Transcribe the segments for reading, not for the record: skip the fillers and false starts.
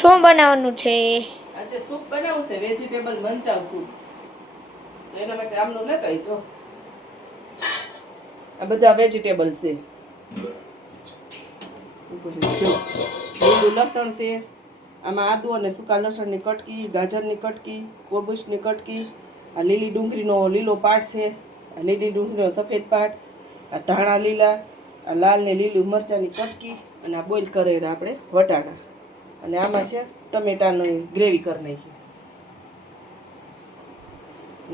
શું બનાવવાનું છે? આજે સૂપ બનાવશે, વેજીટેબલ મંચાવ સૂપ. તો એના માટે આમનું લેતા હોય તો આ બધા વેજીટેબલ છે. લીલું લસણ છે, આમાં આદુ અને સૂકા લસણની કટકી, ગાજરની કટકી, કોબીજની કટકી, આ લીલી ડુંગળીનો લીલો પાટ છે, આ લીલી ડુંગળીનો સફેદ પાટ, આ ધાણા લીલા, આ લાલ ને લીલું મરચાંની કટકી, અને આ બોઇલ કરેલા આપણે વટાણા, અને આમાં છે ટમેટાની ગ્રેવી કરી નાખી.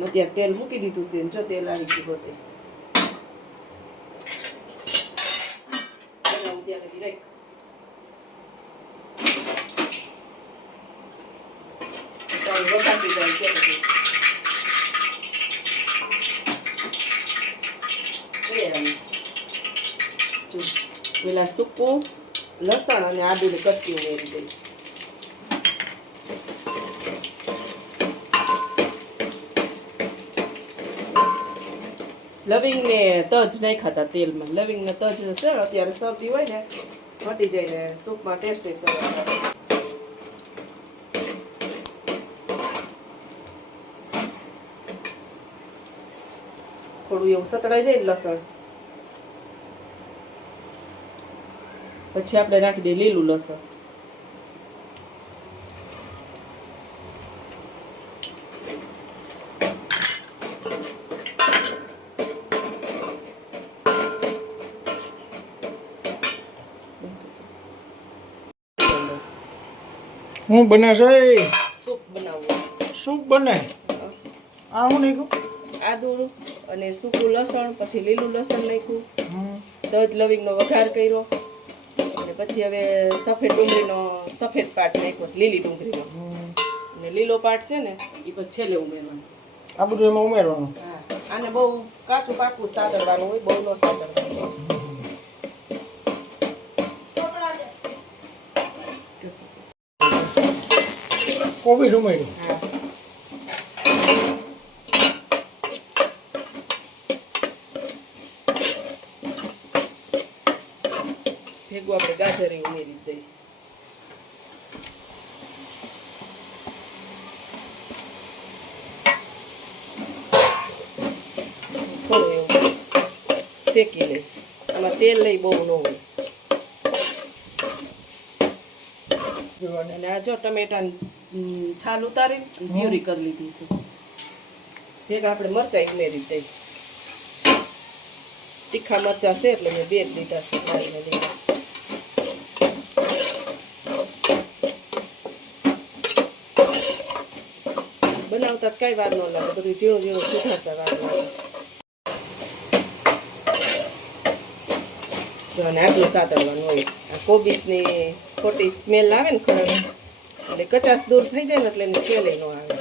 અત્યારે તેલ મૂકી દીધું છે, જો તેલ આવી ગયું હોતે ત્યારે ડિરેક્ટ વઘારતી જાય છે. પેલા સૂકું લસણ અને આદુની કટકી ઉમેરી દઈ. લવિંગ ને તજ નહીં ખાતા તેલમાં. લવિંગ ને તજ છે અત્યારે શરદી હોય ને મટી જાય ને સૂપમાં ટેસ્ટ સરસ આવે. થોડું એવું સતળાઈ જાય ને લસણ, પછી આપણે નાખી દઈએ લીલું લસણ. હું બને છે? સૂપ બનાવવું. સૂપ બને. આ હું નાખ્યું? આદુ અને સૂકું લસણ, પછી લીલું લસણ નાખ્યું, તજ લવિંગનો વઘાર કર્યો, અને પછી હવે સફેદ ડુંગળીનો સફેદ પાટ નાખ્યો, લીલી ડુંગળીનો, અને લીલો પાટ છે ને એ પછી છેલ્લે ઉમેરવાનો. આ બધું એમાં ઉમેરવાનું? હા, આને બહુ કાચું પાકું સાદરવાનું હોય, બહુ ન સાદરવાનું. કોબીજ ઉમેર્યું? હા, ભેગું આપણે ગાજરી ઉમેરી દઈએ. થોડું એવું શેકી લઈ. આમાં તેલ લઈ બહુ ન હોય. અને આ જો ટમેટાની છાલ ઉતારી પ્યુરી કરી લીધી છે. ભેગા આપણે મરચાં ઉમેરી દઈએ. તીખા મરચાં છે એટલે મેં 2 જ લીધા છે. બનાવતા કઈ વાર ન લાગે, બધું ઝીણું ઝીણું સુધારતા વાર લાગે. જો અને આટલું સાતળવાનું હોય. આ કોબીજની ખોટી સ્મેલ આવે ને ખરાબ, એટલે કચાશ દૂર થઈ જાય ને એટલે એની સ્મેલ ન આવે.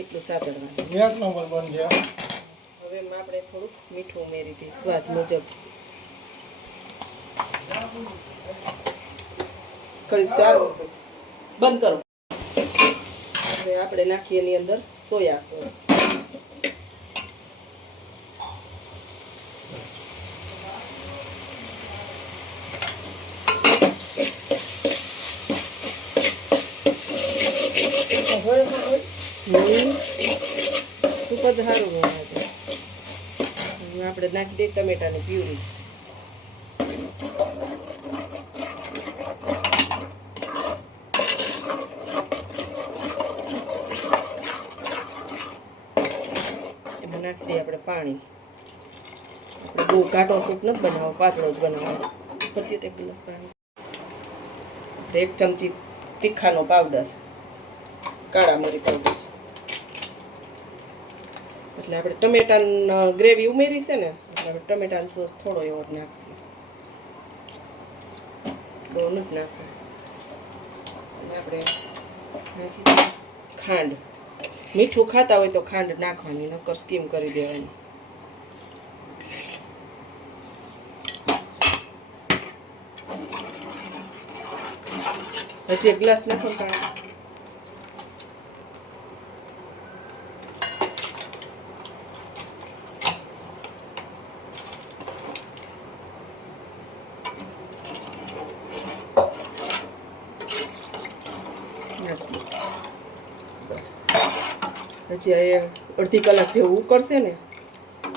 એટલું સાતળવાનું. ગેસ નંબર બંધ છે. હવે એમાં આપણે થોડુંક મીઠું ઉમેરી દઈએ સ્વાદ મુજબ. કરી ચાલો બંધ કરો. હવે આપણે નાખીએ એની અંદર સોયા સોસ. ખૂબ જ સારું બને છે. આપણે નાખી દઈએ ટમેટાની પ્યુરી. એમાં નાખી દઈએ આપણે પાણી. આપણે બહુ ઘાટો સૂપ નથી બનાવવો, પાતળો જ બનાવવો. ભરતી 1 ગ્લાસ પાણી. 1 ચમચી તીખાનો પાવડર, કાળા મરી પાવડર. એટલે આપણે ટમેટાની ગ્રેવી ઉમેરી છે ને, એટલે આપણે ટમેટાનો સોસ થોડો એવો જ નાખીએ, બહુ નથી નાખવા. અને આપણે નાખી ખાંડ. મીઠું ખાતા હોય તો ખાંડ નાખવાની, નકર સ્કીમ કરી દેવાની. હજી 1 ગ્લાસ નાખો પાણી. બસ હજી આ અડધી કલાક જેવું ઉકળશે ને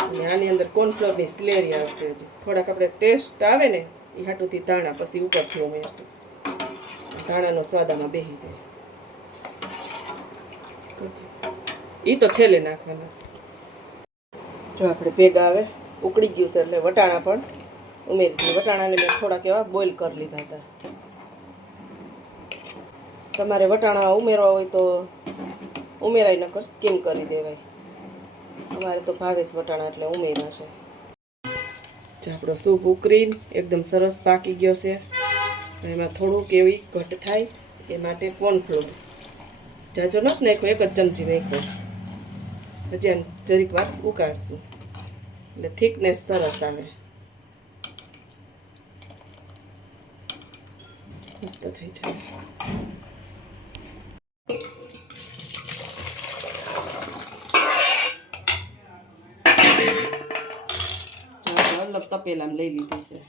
અને આની અંદર કોર્નફ્લોરની સ્લેરી આવશે. હજી થોડાક આપણે ટેસ્ટ આવે ને એ હાટુથી ધાણા પછી ઉપરથી ઉમેરશું. ધાણાનો સ્વાદ આમાં બેસી જાય. એ તો છેલ્લે નાખવાના. જો આપણે ભેગા આવે ઉકળી ગયું છે એટલે વટાણા પણ ઉમેરી દીધું. વટાણાને મેં થોડાક એવા બોઇલ કરી લીધા હતા. તમારે વટાણા ઉમેરવા હોય તો ઉમેરાય, નકર સ્કીમ કરી દેવાય. અમારે તો ભાવેશ વટાણા એટલે ઉમેર્યા છે. જે આપણો સૂપ ઉકળીને એકદમ સરસ પાકી ગયો છે. એમાં થોડુંક એવી ઘટ થાય એ માટે કોર્નફ્લોર જાજો નથી નાખ્યો, એક જ ચમચી નાખ્યો. હજી આને જરીક વાર ઉકાળશું એટલે થિકનેસ સરસ આવે, મસ્ત થઈ જાય. અલગ તપેલામાં લઈ લીધી છે.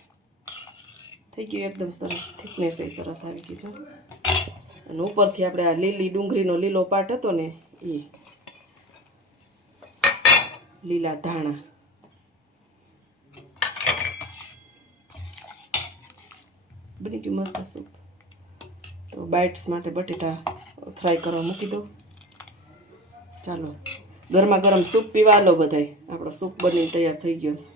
થઈ ગયું એકદમ સરસ, થિકનેસ એ સરસ આવી ગઈ છે. અને ઉપરથી આપણે આ લીલી ડુંગળીનો લીલો પાર્ટ હતો ને એ લીલા ધાણા, બની ગયું મસ્ત સૂપ. તો બાઇટ્સ માટે બટેટા ફ્રાય કરવા મૂકી દો. ચાલો ગરમા ગરમ સૂપ પીવા લો બધાય. આપણો સૂપ બનીને તૈયાર થઈ ગયો છે.